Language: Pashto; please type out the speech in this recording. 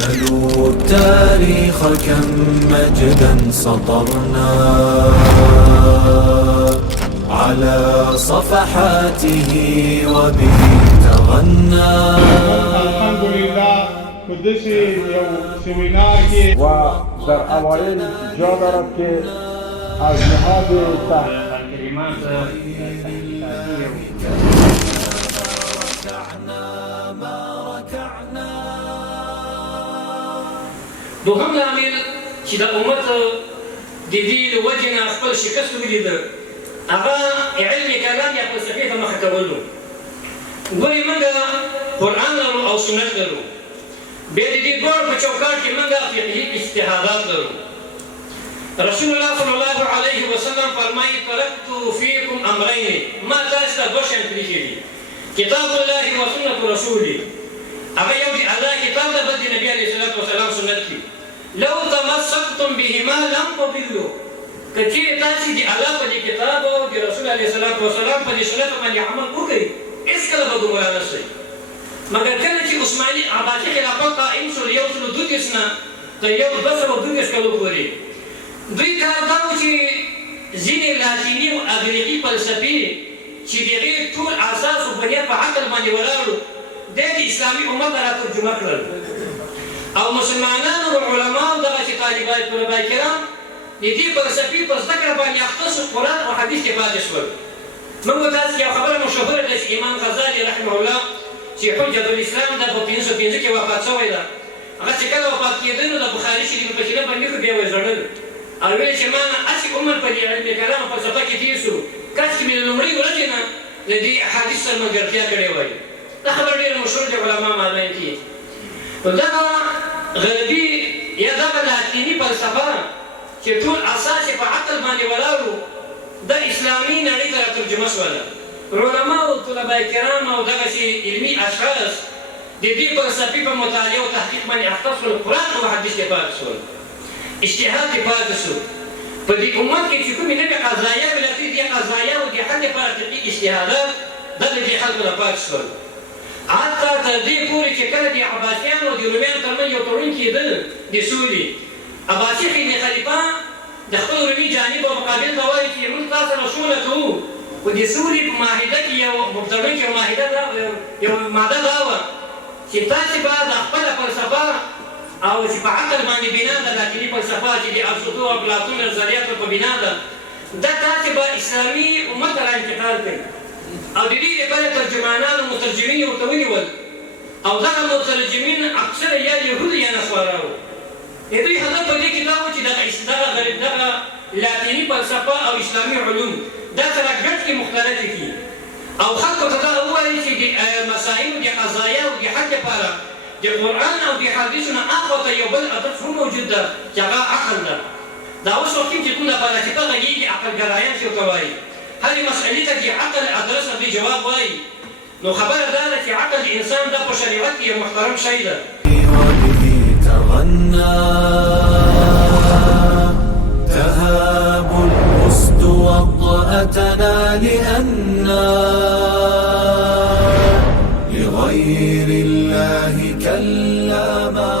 سلوا التاريخ كم مجدا سطرنا على صفحاته وبه تغنى. الحمد لله په داسې یو سیمینار کې و در اوایل جا دارد که از نهاد کلمات دوهم لامل چې د امت د دې د وجې نه خپل شکست ولیده هغه علم کلام یا فلسفې ته مخه کول و. ګورې موږ قرآن لرو او سنت لرو، بیا د دې دواړو په چوکاټ کې موږ فقهي اجتهادات لرو. رسول الله صلی الله علیه وسلم فرمایي ترکت فیکم امرین، ما تاسو ته دوه شیان پرېښي دي، کتاب الله و سنت رسوله. هغه یو د الله کتاب ده، بل د نبي علیه الصلاة وسلام سنت دي. لو تمسکتم بهما لم تضلوا، که چېرې تاسې د الله په دې کتاب او د رسول علیه الصلاة وسلام په دې سنت باندې عمل وکړئ هېڅکله به ګمراه نه شئ. مګر کله چې عثماني عباسي خلافت قائم شو 1932 نه تر 1232 کلو پورې، دوی کار دا و چې ځینې لاتیني او اغریقي فلسفې چې د هغې ټول اساس او بنیاد په عقل باندې ولاړ و، دی د اسلامي امت نه راترجمه کړل. او مسلمانانو او علماو دغسې طلبه کرام د دې فلسفې په زده کړه باندې اخته شو، قرآن او حدیث کې پاتې شول. موږ تاسو کې یو خبره مشهوره ده چې امام غزالي رحمه الله چې حجة الاسلام ده په 505 کې وفات شوی ده، هغه چې کله وفات کېده نو د بخاري شریف په سینه باندې بیا یې ژړل او ویل چې ما نه هسې عمر په دې علم کلام او فلسفه کې تېر شو، کاش چې مې د لومړۍ ورځې نه د دې احادیث سره ملګرتیا کړې وای. دا خبره ډېره مشهور ده، علما معنی کې. نو دغه غربي یا دغه لاتیني فلسفه چې ټول اساس یې په عقل باندې ولاړ و، د اسلامي نړۍ ته راترجمه شوله. علما او طلبه کرام او دغسې علمي اشخاص د دې فلسفې په مطالعه او تحقیق باندې اخته شول، قرآن او حدیث کې پاتې شول، اجتهاد کې پاتې شو. په دې امت کې چې کومې نوې قضایه ولري، دې قضایه او دې حل لپاره تحقیقي اجتهادات دا د دې خلکو نه پاتې شول. حتی تر دې پورې چې کله د عباسیانو او د رومیانو ترمنځ یو تړون کېده د سولې، عباسي خلیفه د خپل رومي جانب او مقابل ته وایي چې موږ تاسو سره سوله کوو، خو د سولې په معاهده کې یو تړون کې یو ماده دا وه چې تاسې به د خپله فلسفه او چې په عقل باندې بنا ده، لاتیني فلسفه چې د ارسطو او افلاطون نظریاتو په بنا ده، دا تاسې به اسلامي امت ته را انتقال کوئ. او د دې لپاره ترجمانان او مترجمین یې ورته ونیول، او دغه مترجمین اکثره یا یهود یا نصارا وو. د دوی هدف په دې کې دا و چې دغه لاتیني فلسفه او اسلامي علوم دا سره ګډ کړي، مختلطې کړي، او خلکو ته دا ووایي چې د مسایلو د قضایا او د حل لپاره د قرآن او د حدیثو نه اخواته یو بل هدف هم موجود ده چې هغه عقل ده. دا اوس وخت چې کوم لپاره چې ته غږېږي عقلګرایان چې ورته وایي، هرې مسئلې ته د عقل ادرس او د جواب وایي، نو خبره دا ده چې عقل د انسان دا په شریعت کې یو محترم شی ده. وبه تغنى تهاب الأسد وطأتنا لأننا لغير الله كلا ما